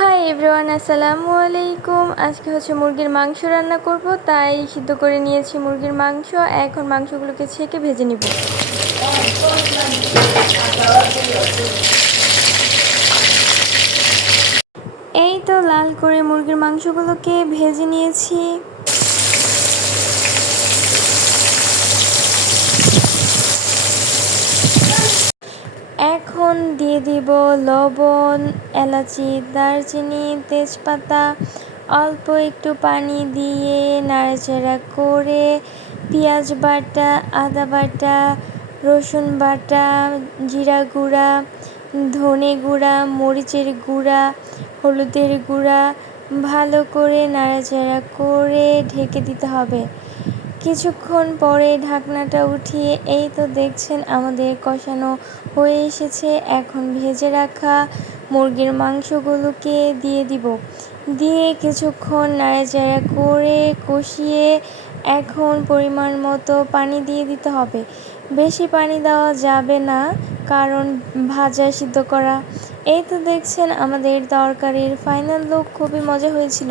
Hi everyone, আসসালামু আলাইকুম। আজকে হচ্ছে মুরগির মাংস রান্না করব, তাই সিদ্ধ করে নিয়েছি মুরগির মাংস। এখন মাংসগুলোকে ছেঁকে ভেজে নিব। এই তো লাল করে মুরগির মাংসগুলোকে ভেজে নিয়েছি। এখন দিয়ে দিব লবণ, এলাচি, দারচিনি, তেজপাতা, অল্প একটু পানি দিয়ে নাড়াচাড়া করে পেঁয়াজ বাটা, আদা বাটা, রসুন বাটা, জিরা গুঁড়া, ধনে গুঁড়া, মরিচের গুঁড়া, হলুদের গুঁড়া ভালো করে নাড়াচাড়া করে ঢেকে দিতে হবে। কিছুক্ষণ পরে ঢাকনাটা উঠিয়ে এই তো দেখছেন আমাদের কষানো হয়ে এসেছে। এখন ভেজে রাখা মুরগির মাংসগুলোকে দিয়ে দিব, দিয়ে কিছুক্ষণ নাড়াচাড়া করে কষিয়ে এখন পরিমাণ মতো পানি দিয়ে দিতে হবে। বেশি পানি দেওয়া যাবে না, কারণ ভাজা সিদ্ধ করা। এই তো দেখছেন আমাদের তরকারির ফাইনাল লুক। খুবই মজা হয়েছিল।